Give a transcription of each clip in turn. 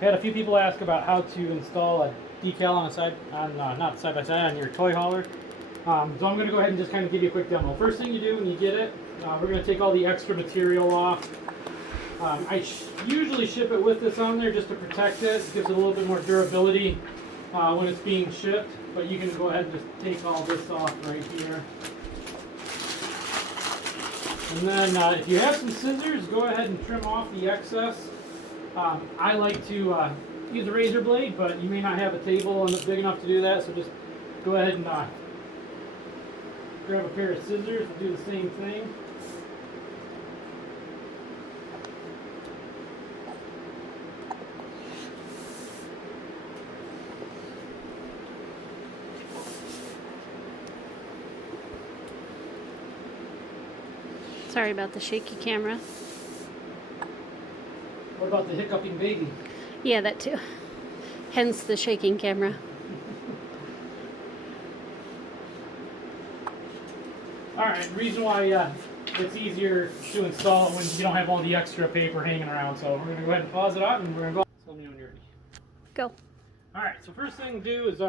I had a few people ask about how to install a decal on a not side by side, on your toy hauler. So I'm going to go ahead and just kind of give you a quick demo. First thing you do when you get it, we're going to take all the extra material off. I usually ship it with this on there just to protect it. It gives it a little bit more durability when it's being shipped. But you can go ahead and just take all this off right here. And then if you have some scissors, go ahead and trim off the excess. I like to use a razor blade, but you may not have a table big enough to do that, so just go ahead and grab a pair of scissors and do the same thing. Sorry about the shaky camera. What about the hiccuping baby? Yeah, that too. Hence the shaking camera. Alright, the reason why it's easier to install when you don't have all the extra paper hanging around. So we're going to go ahead and pause it out and we're going to go. So let me know when you're ready. Go. Alright, so first thing to do is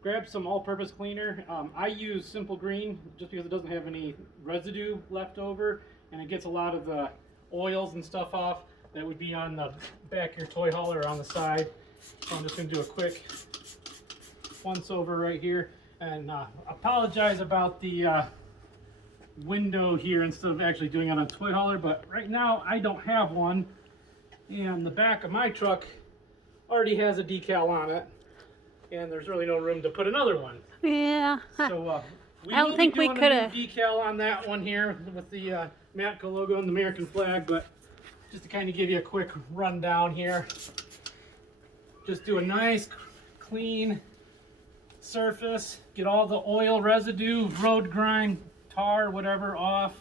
grab some all-purpose cleaner. I use Simple Green just because it doesn't have any residue left over and it gets a lot of the oils and stuff off that would be on the back of your toy hauler or on the side. So I'm just going to do a quick once over right here, and apologize about the window here instead of actually doing it on a toy hauler, but right now I don't have one, and the back of my truck already has a decal on it, and there's really no room to put another one. Yeah. So I don't think we could have. Decal on that one here with the Matco logo and the American flag, but just to kind of give you a quick rundown here, just do a nice clean surface, get all the oil residue, road grime, tar, whatever off.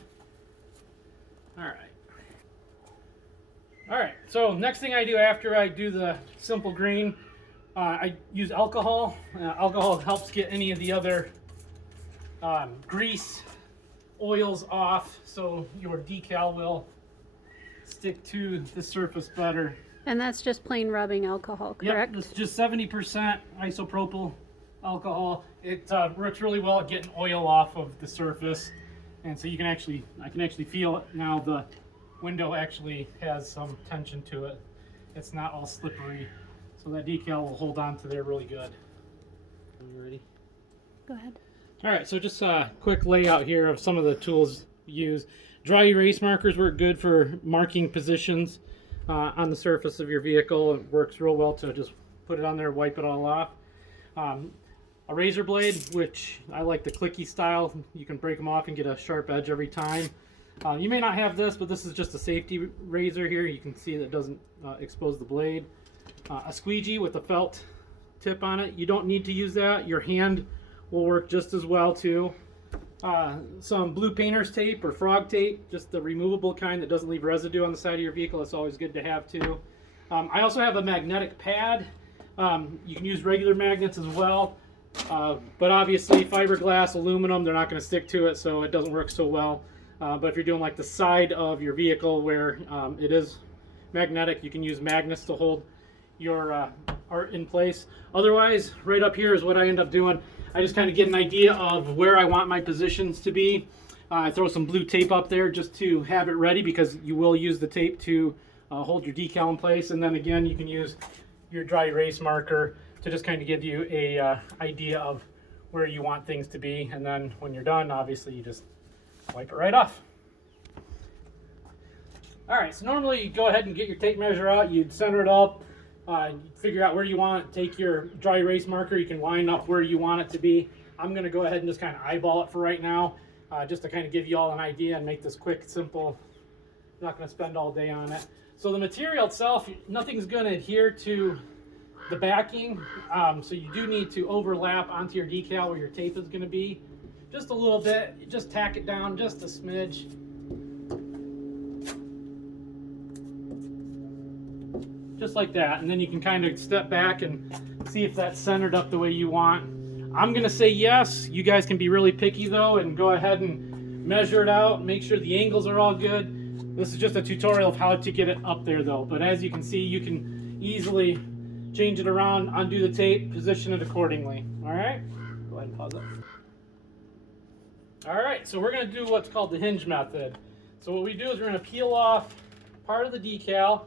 Alright, so next thing I do after I do the Simple Green, I use alcohol. Alcohol helps get any of the other grease, oils off, so your decal will stick to the surface better. And that's just plain rubbing alcohol, correct? Yep, it's just 70% isopropyl alcohol. It works really well at getting oil off of the surface, and so I can actually feel it now. The window actually has some tension to it. It's not all slippery, so that decal will hold on to there really good. Are you ready? Go ahead. All right, so just a quick layout here of some of the tools used. Dry erase markers work good for marking positions on the surface of your vehicle. It works real well to just put it on there, wipe it all off. A razor blade, which I like the clicky style. You can break them off and get a sharp edge every time. You may not have this, but this is just a safety razor here. You can see that it doesn't expose the blade. A squeegee with a felt tip on it. You don't need to use that. Your hand will work just as well too. Some blue painter's tape or frog tape, just the removable kind that doesn't leave residue on the side of your vehicle. It's always good to have too. I also have a magnetic pad. You can use regular magnets as well, but obviously fiberglass, aluminum, they're not going to stick to it, so it doesn't work so well. But if you're doing like the side of your vehicle where it is magnetic, you can use magnets to hold your art in place. Otherwise, right up here is what I end up doing. I just kind of get an idea of where I want my positions to be. I throw some blue tape up there just to have it ready, because you will use the tape to hold your decal in place. And then again, you can use your dry erase marker to just kind of give you a idea of where you want things to be. And then when you're done, obviously you just wipe it right off. All right, so normally you go ahead and get your tape measure out, you'd center it up, figure out where you want it, take your dry erase marker, you can line up where you want it to be. I'm gonna go ahead and just kind of eyeball it for right now, just to kind of give you all an idea and make this quick, simple. I'm not gonna spend all day on it. So the material itself, nothing's gonna adhere to the backing, so you do need to overlap onto your decal where your tape is gonna be. Just a little bit, you just tack it down just a smidge. Just like that, and then you can kind of step back and see if that's centered up the way you want. I'm gonna say yes. You guys can be really picky though and go ahead and measure it out, make sure the angles are all good. This is just a tutorial of how to get it up there though, but as you can see, you can easily change it around, undo the tape, position it accordingly. All right, go ahead and pause it. All right, so we're going to do what's called the hinge method. So what we do is we're going to peel off part of the decal,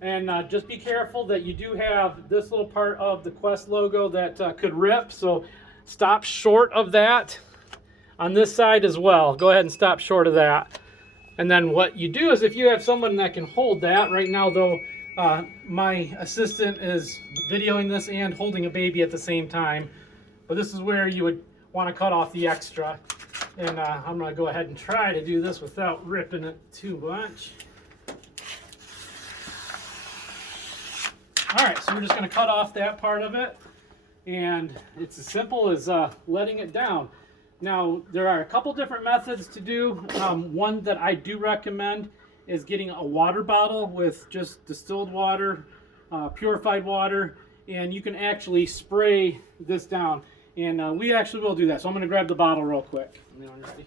and just be careful that you do have this little part of the Quest logo that could rip, so stop short of that on this side as well. Go ahead and stop short of that. And then what you do is, if you have someone that can hold that, right now though, my assistant is videoing this and holding a baby at the same time, but this is where you would want to cut off the extra. And I'm going to go ahead and try to do this without ripping it too much. All right, so we're just going to cut off that part of it, and it's as simple as letting it down. Now, there are a couple different methods to do. One that I do recommend is getting a water bottle with just distilled water, purified water, and you can actually spray this down. And we actually will do that. So I'm going to grab the bottle real quick. Let me know when you're ready.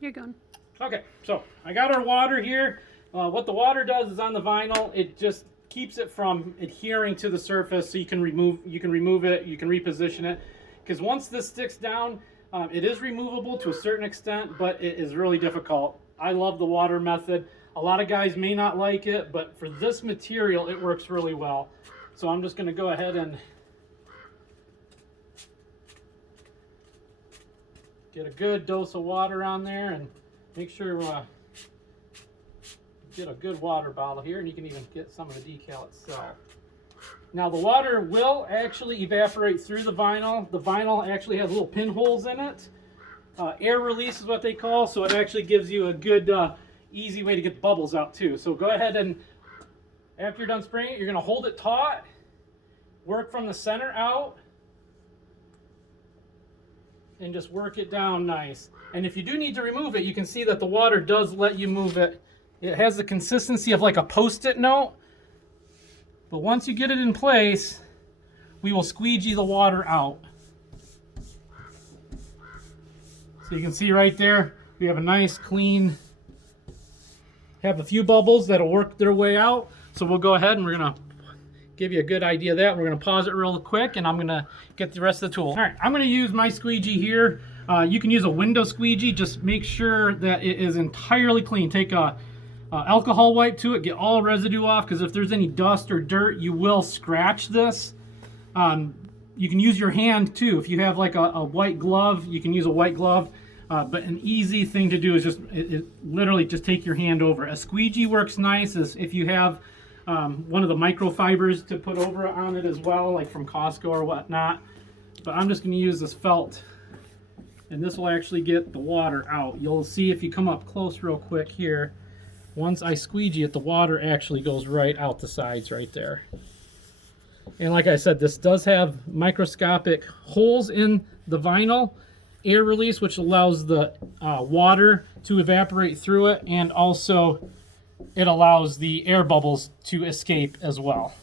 You're going. Okay, so I got our water here. What the water does is on the vinyl, it just keeps it from adhering to the surface, so you can remove it, you can reposition it. Because once this sticks down, it is removable to a certain extent, but it is really difficult. I love the water method. A lot of guys may not like it, but for this material, it works really well. So I'm just going to go ahead and get a good dose of water on there, and make sure get a good water bottle here, and you can even get some of the decal itself. Now the water will actually evaporate through the vinyl. The vinyl actually has little pinholes in it. Air release is what they call, so it actually gives you a good easy way to get the bubbles out too. So go ahead and after you're done spraying it, you're going to hold it taut, work from the center out, and just work it down nice. And if you do need to remove it, you can see that the water does let you move it. It has the consistency of like a Post-it note, but once you get it in place, we will squeegee the water out. So you can see right there, we have a nice clean, have a few bubbles that'll work their way out. So we'll go ahead and we're gonna give you a good idea of that. We're gonna pause it real quick, and I'm gonna get the rest of the tool. All right, I'm gonna use my squeegee here. You can use a window squeegee. Just make sure that it is entirely clean. Take a alcohol wipe to it, get all residue off, because if there's any dust or dirt, you will scratch this. You can use your hand too. If you have like a white glove, you can use a white glove. But an easy thing to do is just literally just take your hand over. A squeegee works nice as if you have one of the microfibers to put over on it as well, like from Costco or whatnot. But I'm just going to use this felt, and this will actually get the water out. You'll see if you come up close real quick here, once I squeegee it, the water actually goes right out the sides right there. And like I said, this does have microscopic holes in the vinyl, air release, which allows the water to evaporate through it, and also it allows the air bubbles to escape as well.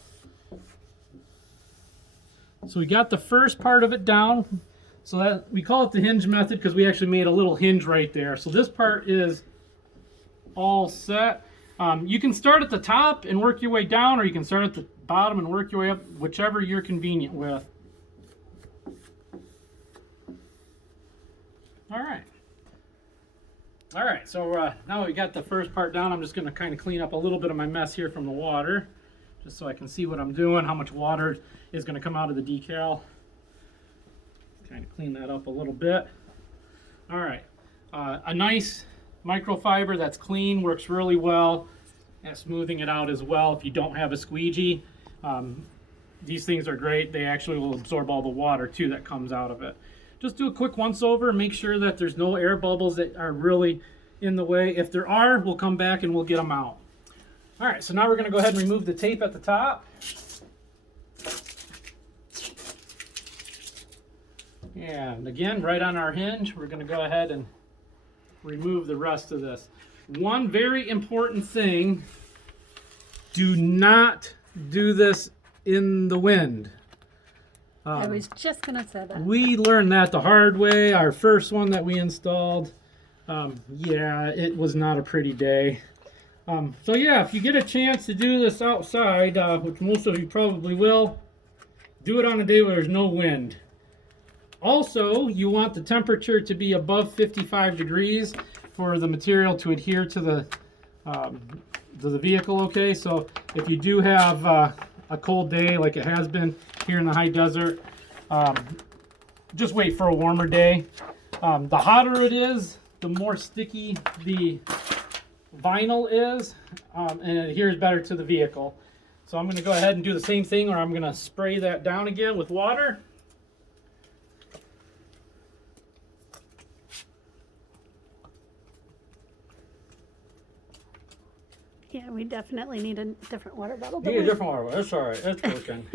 So we got the first part of it down. So that we call it the hinge method because we actually made a little hinge right there. So this part is all set. You can start at the top and work your way down, or you can start at the bottom and work your way up, whichever you're convenient with. All right, so now we got the first part down. I'm just going to kind of clean up a little bit of my mess here from the water, just so I can see what I'm doing, how much water is going to come out of the decal. Kind of clean that up a little bit. All right, a nice microfiber that's clean works really well at smoothing it out as well. If you don't have a squeegee, these things are great. They actually will absorb all the water too that comes out of it. Just do a quick once over, make sure that there's no air bubbles that are really in the way. If there are, we'll come back and we'll get them out. All right, so now we're going to go ahead and remove the tape at the top. And again, right on our hinge, we're going to go ahead and remove the rest of this. One very important thing, do not do this in the wind. I was just going to say that. We learned that the hard way. Our first one that we installed, yeah, it was not a pretty day. So yeah, if you get a chance to do this outside, which most of you probably will, do it on a day where there's no wind. Also, you want the temperature to be above 55 degrees for the material to adhere to the vehicle, okay? So if you do have a cold day like it has been here in the high desert, just wait for a warmer day. The hotter it is, the more sticky the vinyl is, and it adheres better to the vehicle. So I'm going to go ahead and do the same thing, or I'm going to spray that down again with water. Yeah, we definitely need a different water bottle. Need a different water bottle. That's all right. That's working.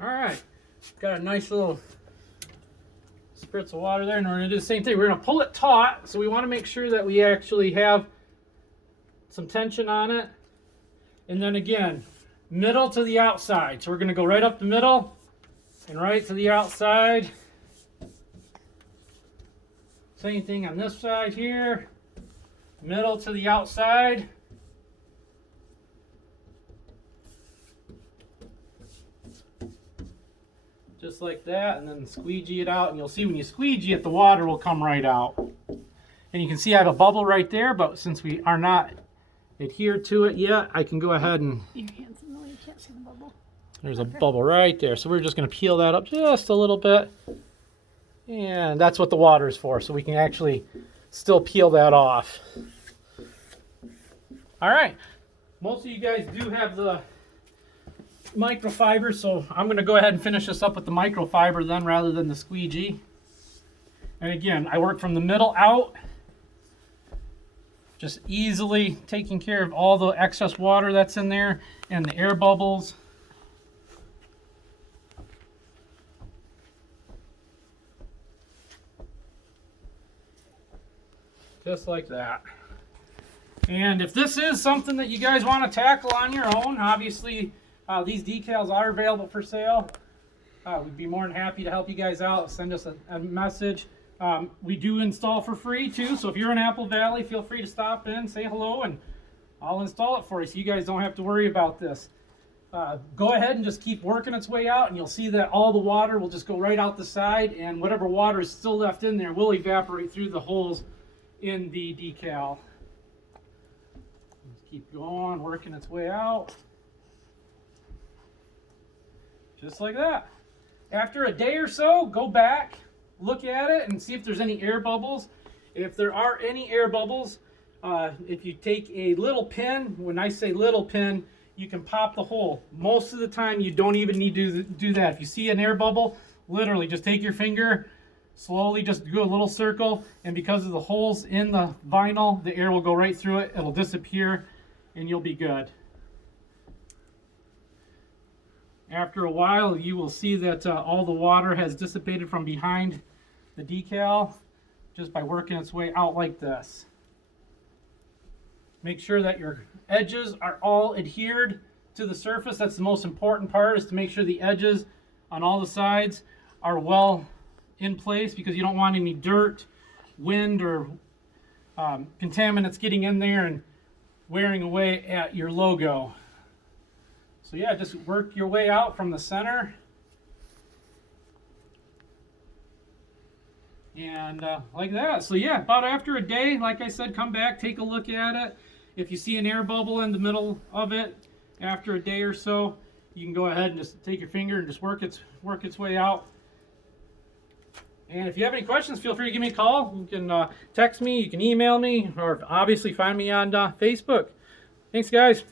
All right. Got a nice little spritz of water there, and we're going to do the same thing. We're going to pull it taut, so we want to make sure that we actually have some tension on it. And then again, middle to the outside. So we're going to go right up the middle and right to the outside. Same thing on this side here. Middle to the outside. Just like that, and then squeegee it out, and you'll see when you squeegee it, the water will come right out. And you can see I have a bubble right there, but since we are not adhered to it yet, I can go ahead and... Your hands in the way, you can't see the bubble. There's a bubble right there. So we're just going to peel that up just a little bit. And that's what the water is for, so we can actually still peel that off. All right. Most of you guys do have the microfiber, so I'm going to go ahead and finish this up with the microfiber then rather than the squeegee. And again, I work from the middle out, just easily taking care of all the excess water that's in there and the air bubbles. Just like that. And if this is something that you guys want to tackle on your own, obviously these decals are available for sale. We'd be more than happy to help you guys out. Send us a message. We do install for free too, so if you're in Apple Valley, feel free to stop in, say hello, and I'll install it for you so you guys don't have to worry about this. Go ahead and just keep working its way out, and you'll see that all the water will just go right out the side, and whatever water is still left in there will evaporate through the holes in the decal. Just keep going, working its way out. Just like that. After a day or so, go back, look at it, and see if there's any air bubbles. If there are any air bubbles, if you take a little pin, when I say little pin, you can pop the hole. Most of the time, you don't even need to do that. If you see an air bubble, literally just take your finger, slowly just do a little circle, and because of the holes in the vinyl, the air will go right through it, it'll disappear, and you'll be good. After a while, you will see that all the water has dissipated from behind the decal just by working its way out like this. Make sure that your edges are all adhered to the surface. That's the most important part, is to make sure the edges on all the sides are well in place, because you don't want any dirt, wind, or contaminants getting in there and wearing away at your logo. So yeah, just work your way out from the center. And like that. So yeah, about after a day, like I said, come back, take a look at it. If you see an air bubble in the middle of it after a day or so, you can go ahead and just take your finger and just work its way out. And if you have any questions, feel free to give me a call. You can text me, you can email me, or obviously find me on Facebook. Thanks, guys.